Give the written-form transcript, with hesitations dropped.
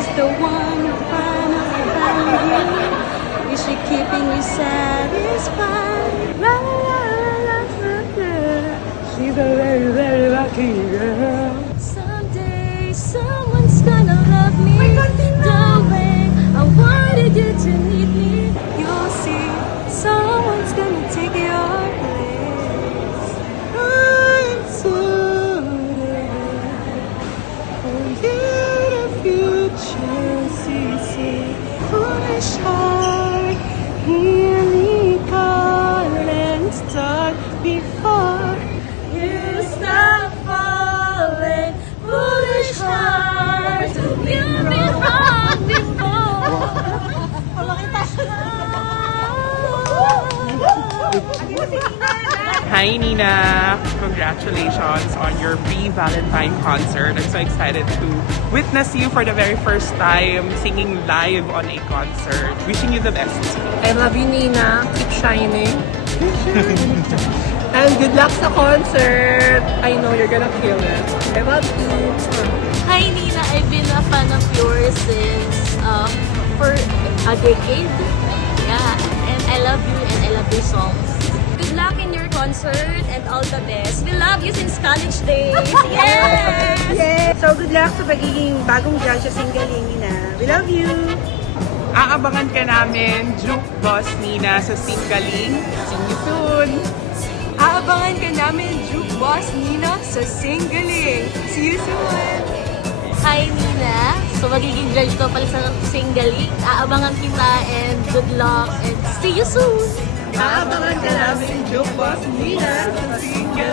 is the one who finally found you. Is she keeping you satisfied? La la la la la la. She's a very, very lucky girl. Someday someone's gonna love me the way I wanted you to need me. You'll see, someone's gonna take your place. I'm so for you the future, see, foolish heart, hear me call and start before you stop falling. Foolish heart, you've been wrong before. Hi Nina! Congratulations on your pre-Valentine concert. I'm so excited to witness you for the very first time singing live on a concert. Wishing you the best. I love you, Nina. Keep shining. And good luck sa concert. I know you're gonna kill it. I love you. Hi Nina, I've been a fan of yours since for a decade. Yeah, and I love you and I love your songs. Good luck in your concert and all the best. We love you since college days. Yes! Yes! So good luck sa pagiging bagong judge sa single Nina. We love you! Aabangan ka namin, Juke Boss Nina, sa Singaling. See you soon! Aabangan ka namin, Juke Boss Nina, sa Singaling. See you soon! Hi Nina! So magiging judge ko pala sa Singaling. Aabangan kita and good luck and see you soon! Aabangan ka namin, Joke Boss Nina, sa single